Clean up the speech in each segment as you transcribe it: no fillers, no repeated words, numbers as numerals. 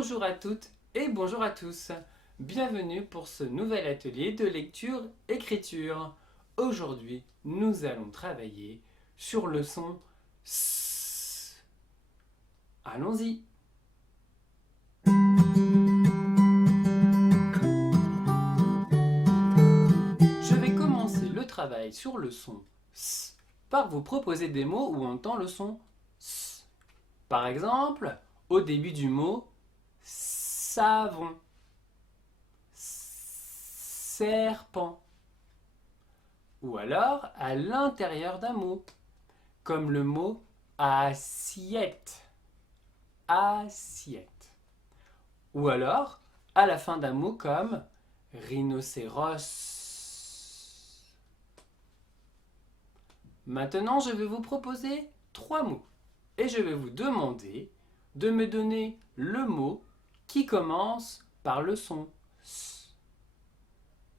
Bonjour à toutes et bonjour à tous. Bienvenue pour ce nouvel atelier de lecture-écriture. Aujourd'hui, nous allons travailler sur le son S. Allons-y. Je vais commencer le travail sur le son S par vous proposer des mots où on entend le son S. Par exemple, au début du mot savon, serpent, ou alors à l'intérieur d'un mot, comme le mot assiette, assiette, ou alors à la fin d'un mot comme rhinocéros. Maintenant, je vais vous proposer 3 mots et je vais vous demander de me donner le mot qui commence par le son S.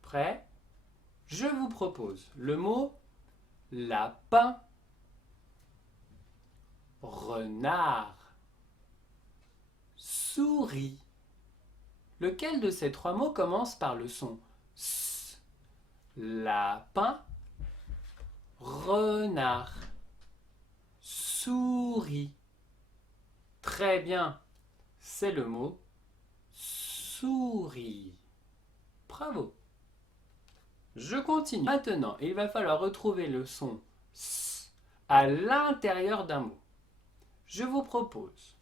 Prêt? Je vous propose le mot lapin, renard, souris. Lequel de ces 3 mots commence par le son S? Lapin, renard, souris. Très bien, c'est le mot souris. Bravo. Je continue. Maintenant, il va falloir retrouver le son S à l'intérieur d'un mot. Je vous propose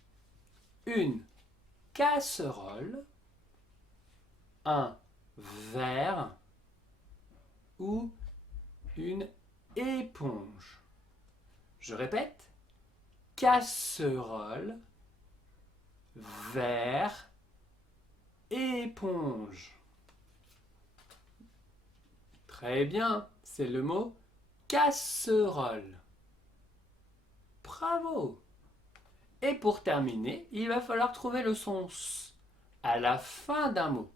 une casserole, un verre ou une éponge. Je répète, casserole, verre, éponge. Très bien, c'est le mot casserole. Bravo! Et pour terminer, il va falloir trouver le son S à la fin d'un mot.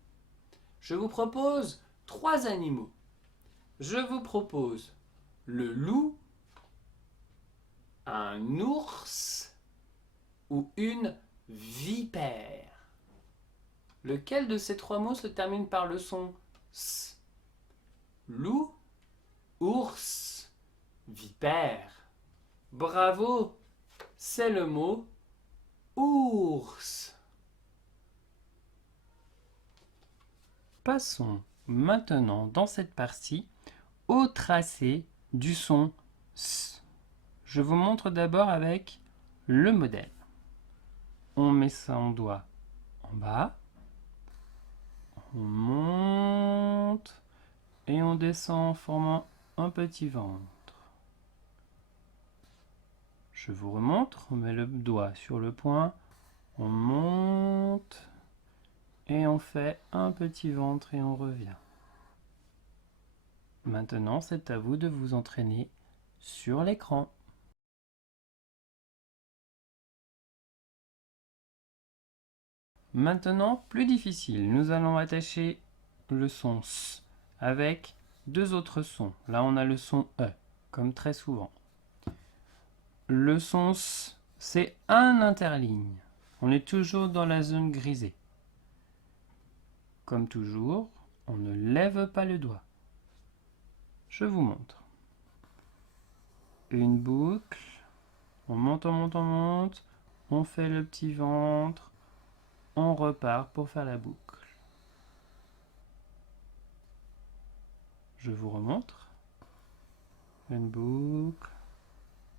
Je vous propose 3 animaux. Je vous propose le loup, un ours ou une vipère. Lequel de ces 3 mots se termine par le son S? Loup, ours, vipère. Bravo, c'est le mot ours. Passons maintenant dans cette partie au tracé du son S. Je vous montre d'abord avec le modèle. On met son doigt en bas, on monte et on descend en formant un petit ventre. Je vous remontre, on met le doigt sur le point, on monte et on fait un petit ventre et on revient. Maintenant, c'est à vous de vous entraîner sur l'écran. Maintenant, plus difficile, nous allons attacher le son S avec 2 autres sons. Là, on a le son E, comme très souvent. Le son S, c'est un interligne. On est toujours dans la zone grisée. Comme toujours, on ne lève pas le doigt. Je vous montre. Une boucle, on monte, on monte, on monte, on fait le petit ventre, on repart pour faire la boucle. Je vous remontre. Une boucle,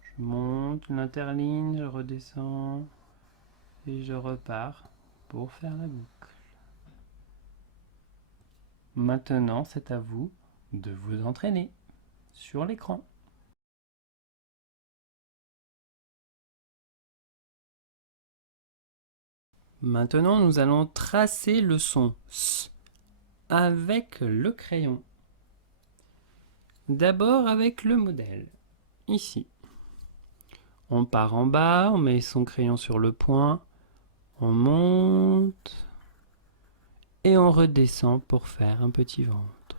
je monte l'interligne, je redescends et je repars pour faire la boucle. Maintenant, c'est à vous de vous entraîner sur l'écran. Maintenant, nous allons tracer le son S avec le crayon. D'abord avec le modèle, ici. On part en bas, on met son crayon sur le point, on monte et on redescend pour faire un petit ventre.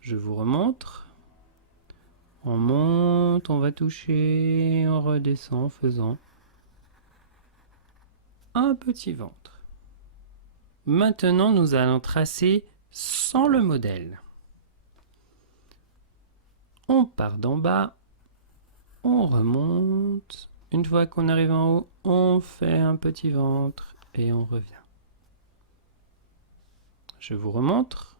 Je vous remontre. On monte, on va toucher, on redescend en faisant un petit ventre. Maintenant, nous allons tracer sans le modèle. On part d'en bas, on remonte. Une fois qu'on arrive en haut, on fait un petit ventre et on revient. Je vous remontre.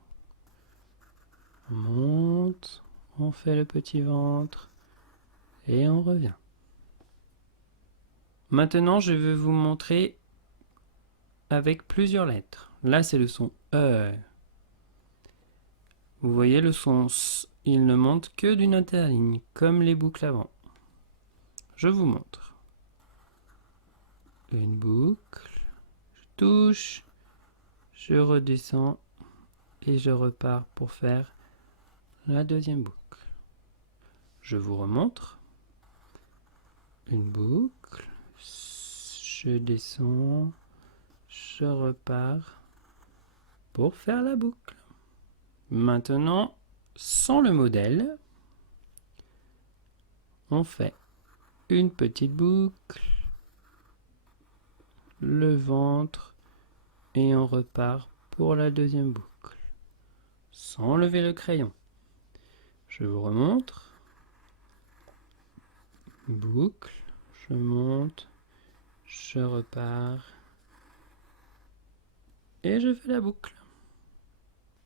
On monte, on fait le petit ventre et on revient. Maintenant, je vais vous montrer avec plusieurs lettres. Là, c'est le son E. Vous voyez le son S, il ne monte que d'une interligne, comme les boucles avant. Je vous montre. Une boucle, je touche, je redescends et je repars pour faire la deuxième boucle. Je vous remontre. Une boucle, je descends, je repars pour faire la boucle. Maintenant, sans le modèle, on fait une petite boucle, le ventre et on repart pour la deuxième boucle, sans lever le crayon. Je vous remontre. Boucle, je monte, je repars et je fais la boucle.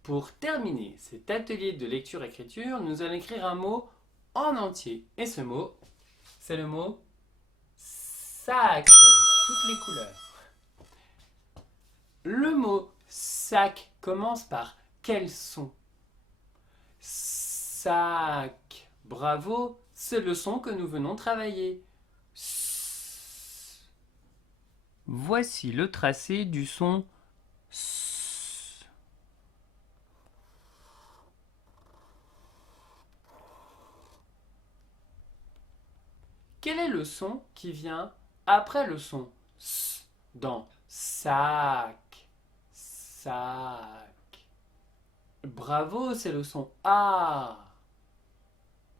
Pour terminer cet atelier de lecture-écriture, nous allons écrire un mot en entier. Et ce mot, c'est le mot sac. Toutes les couleurs. Le mot sac commence par quel son? Sac. Bravo, c'est le son que nous venons travailler. Voici le tracé du son S. Quel est le son qui vient après le son S dans sac? Sac. Bravo, c'est le son A.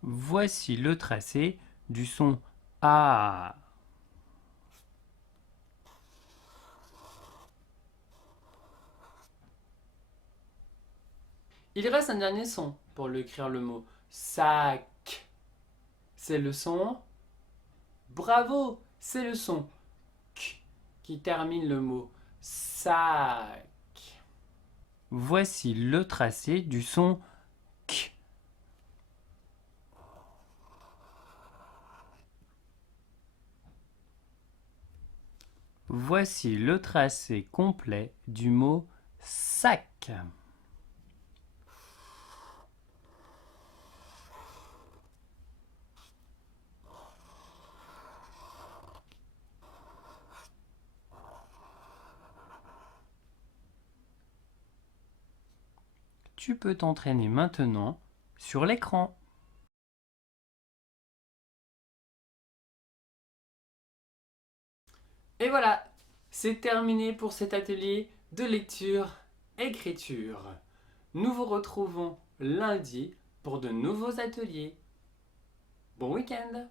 Voici le tracé du son A. Il reste un dernier son pour écrire le mot sac. C'est le son. Bravo, c'est le son K qui termine le mot sac. Voici le tracé du son K. Voici le tracé complet du mot sac. Tu peux t'entraîner maintenant sur l'écran. Et voilà, c'est terminé pour cet atelier de lecture-écriture. Nous vous retrouvons lundi pour de nouveaux ateliers. Bon week-end!